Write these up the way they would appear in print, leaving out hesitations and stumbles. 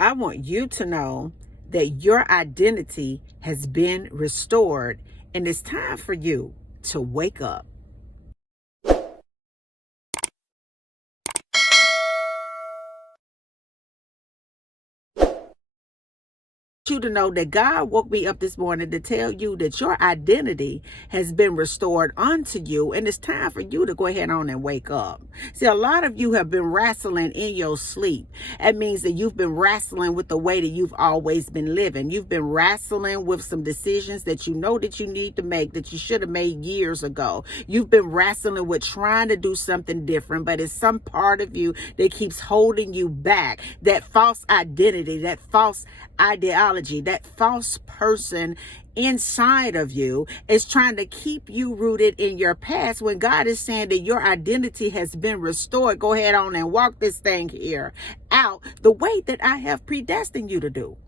I want you to know that your identity has been restored, and it's time for you to wake up. You to know that God woke me up this morning to tell you that your identity has been restored unto you, and it's time for you to go ahead on and wake up. See, a lot of you have been wrestling in your sleep. That means that you've been wrestling with the way that you've always been living. You've been wrestling with some decisions that you know that you need to make, that you should have made years ago. You've been wrestling with trying to do something different, but it's some part of you that keeps holding you back. That false identity, that false ideology, that false person inside of you is trying to keep you rooted in your past, when God is saying that your identity has been restored. Go ahead on and walk this thing here out the way that I have predestined you to do.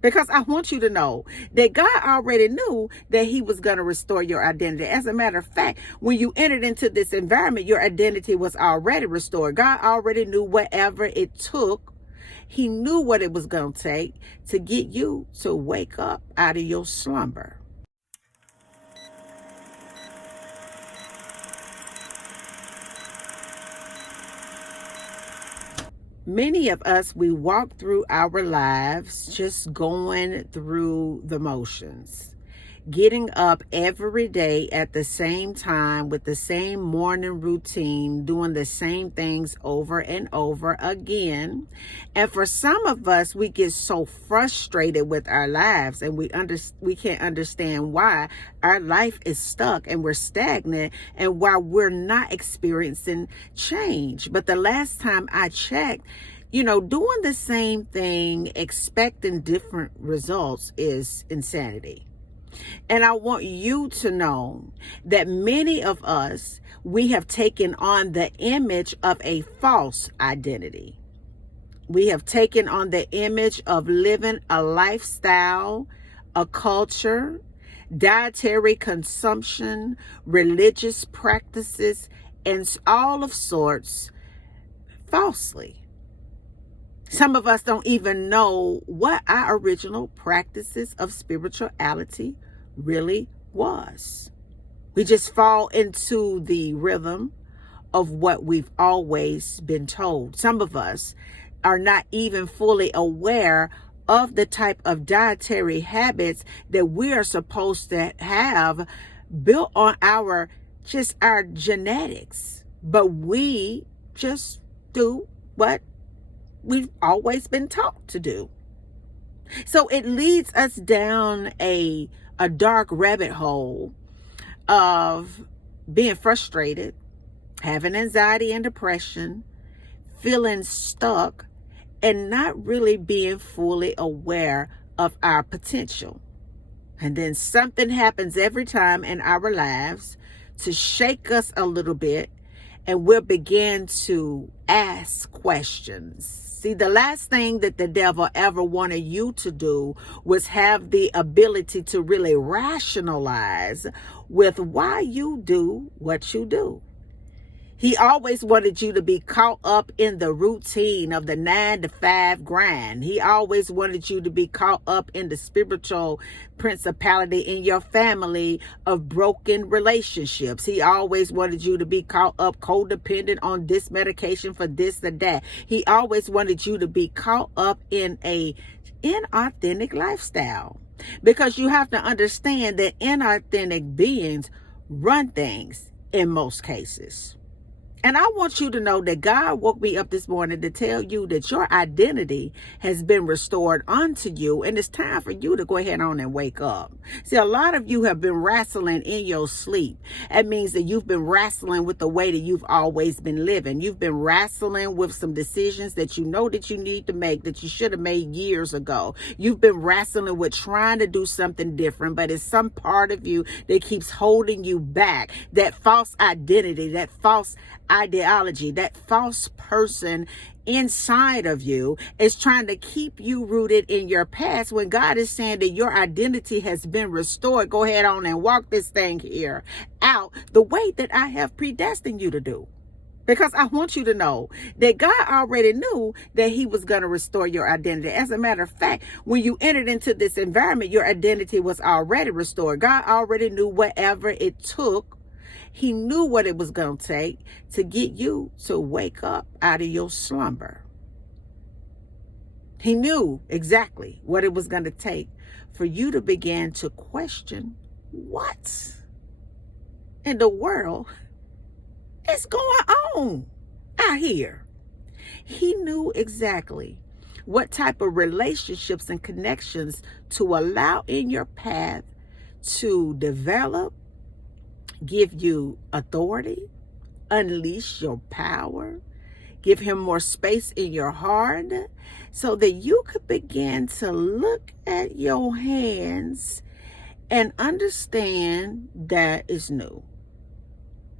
Because I want you to know that God already knew that he was going to restore your identity. As a matter of fact, when you entered into this environment, your identity was already restored. God already knew whatever it took. He knew what it was going to take to get you to wake up out of your slumber. Many of us, we walk through our lives just going through the motions. Getting up every day at the same time with the same morning routine, doing the same things over and over again. And for some of us, we get so frustrated with our lives, and we can't understand why our life is stuck and we're stagnant, and why we're not experiencing change. But the last time I checked, doing the same thing, expecting different results is insanity. And I want you to know that many of us, we have taken on the image of a false identity. We have taken on the image of living a lifestyle, a culture, dietary consumption, religious practices, and all of sorts falsely. Some of us don't even know what our original practices of spirituality really was. We just fall into the rhythm of what we've always been told. Some of us are not even fully aware of the type of dietary habits that we are supposed to have built on our genetics. But we just do what we've always been taught to do. So it leads us down a dark rabbit hole of being frustrated, having anxiety and depression, feeling stuck, and not really being fully aware of our potential. And then something happens every time in our lives to shake us a little bit, and we'll begin to ask questions. See, the last thing that the devil ever wanted you to do was have the ability to really rationalize with why you do what you do. He always wanted you to be caught up in the routine of the 9-to-5 grind. He always wanted you to be caught up in the spiritual principality in your family of broken relationships. He always wanted you to be caught up codependent on this medication for this or that. He always wanted you to be caught up in a inauthentic lifestyle. Because you have to understand that inauthentic beings run things in most cases. And I want you to know that God woke me up this morning to tell you that your identity has been restored unto you, and it's time for you to go ahead on and wake up. See, a lot of you have been wrestling in your sleep. That means that you've been wrestling with the way that you've always been living. You've been wrestling with some decisions that you know that you need to make, that you should have made years ago. You've been wrestling with trying to do something different, but it's some part of you that keeps holding you back. That false identity, that false ideology, that false person inside of you is trying to keep you rooted in your past, when God is saying that your identity has been restored. Go ahead on and walk this thing here out the way that I have predestined you to do. Because I want you to know that God already knew that he was going to restore your identity. As a matter of fact, when you entered into this environment, your identity was already restored. God already knew whatever it took. He knew what it was going to take to get you to wake up out of your slumber. He knew exactly what it was going to take for you to begin to question what in the world is going on out here. He knew exactly what type of relationships and connections to allow in your path to develop, give you authority, unleash your power, give him more space in your heart so that you could begin to look at your hands and understand that it's new.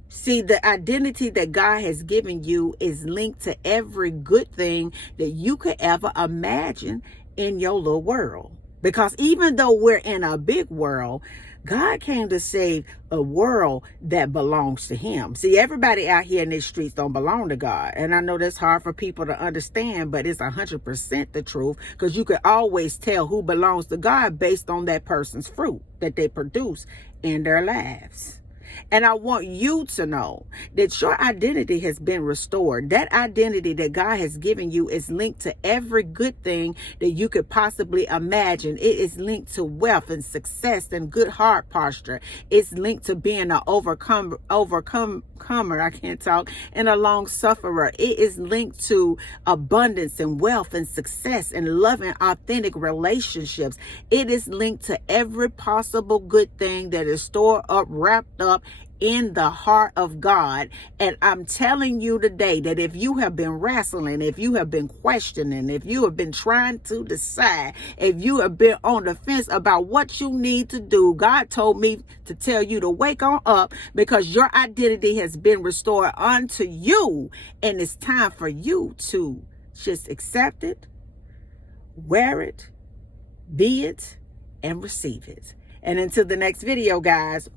See, the identity that God has given you is linked to every good thing that you could ever imagine in your little world. Because even though we're in a big world, God came to save a world that belongs to him. See, everybody out here in these streets don't belong to God. And I know that's hard for people to understand, but it's 100% the truth, because you can always tell who belongs to God based on that person's fruit that they produce in their lives. And I want you to know that your identity has been restored. That identity that God has given you is linked to every good thing that you could possibly imagine. It is linked to wealth and success and good heart posture. It's linked to being an overcomer, I can't talk, and a long sufferer. It is linked to abundance and wealth and success and loving authentic relationships. It is linked to every possible good thing that is stored up, wrapped up in the heart of God. And I'm telling you today that if you have been wrestling, if you have been questioning, if you have been trying to decide, if you have been on the fence about what you need to do, God told me to tell you to wake on up, because your identity has been restored unto you. And it's time for you to just accept it, wear it, be it, and receive it. And until the next video, guys,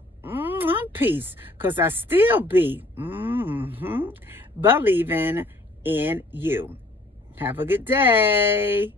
peace, because I still be believing in you. Have a good day.